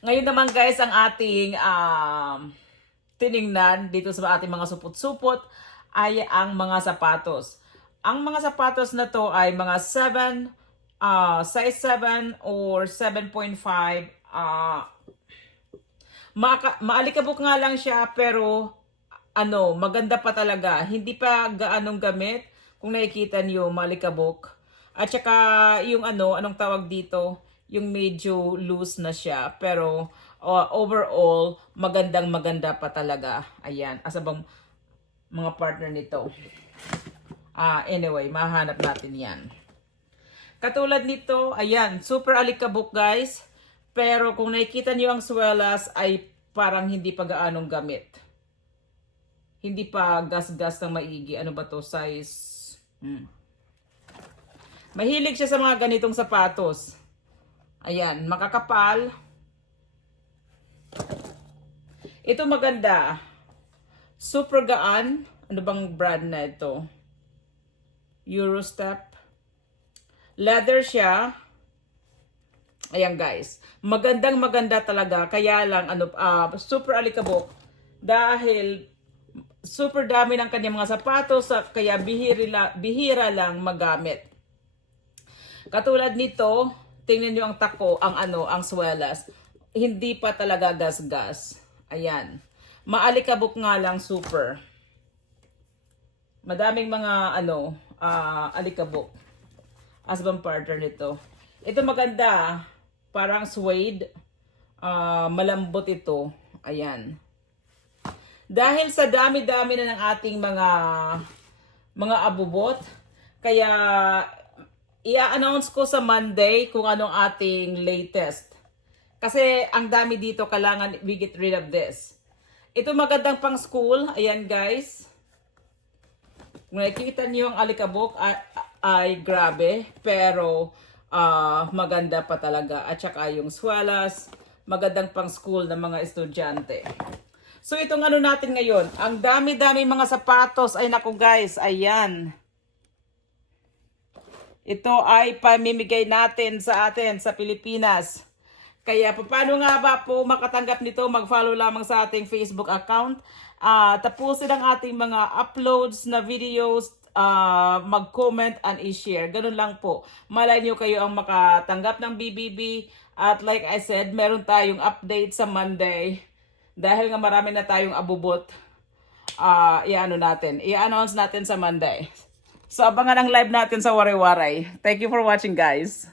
Ngayon naman guys, ang ating tiningnan dito sa ating mga supot-supot ay ang mga sapatos. Ang mga sapatos na to ay mga 7, size 7 or 7.5. Maalikabok nga lang siya pero maganda pa talaga. Hindi pa gaanong gamit. Kung nakikita niyo, maalikabok. At saka yung anong tawag dito, yung medyo loose na siya. Pero overall, magandang maganda pa talaga. Ayan, asa bang mga partner nito? Anyway, mahanap natin yan. Katulad nito, ayan, super alikabok guys. Pero kung nakikita niyo ang swelas ay parang hindi pa gaanong gamit. Hindi pa gas-gas ng maigi. Ano ba to? Size. Mahilig siya sa mga ganitong sapatos. Ayan, makakapal. Ito maganda. Super gaan. Ano bang brand na ito? Eurostep. Leather siya. Ayan guys. Magandang maganda talaga. Kaya lang super alikabok. Dahil super dami ng kanyang mga sapatos, kaya bihira lang magamit. Katulad nito, tingnan nyo ang tako, ang swelas. Hindi pa talaga gas-gas. Ayan. Maalikabok nga lang super. Madaming mga alikabok. As bang partner nito. Ito maganda. Parang suede. Malambot ito. Ayan. Dahil sa dami-dami na ng ating mga abubot, kaya i-announce ko sa Monday kung anong ating latest. Kasi ang dami dito, kailangan we get rid of this. Ito magandang pang school. Ayan guys. Kung nakikita niyo ang alikabok ay grabe. Pero maganda pa talaga. At saka yung swelas, magandang pang school ng mga estudyante. So itong natin ngayon, ang dami-dami mga sapatos. Ay naku guys, ayan. Ito ay pamimigay natin sa atin sa Pilipinas. Kaya paano nga ba po makatanggap nito? Mag-follow lamang sa ating Facebook account. Tapusin ang ating mga uploads na videos. Mag-comment and i-share. Ganun lang po. Malay nyo kayo ang makatanggap ng BBB. At like I said, meron tayong update sa Monday. Dahil nga marami na tayong abubot, i-announce natin sa Monday. So abangan ang live natin sa Waray-Waray. Thank you for watching guys.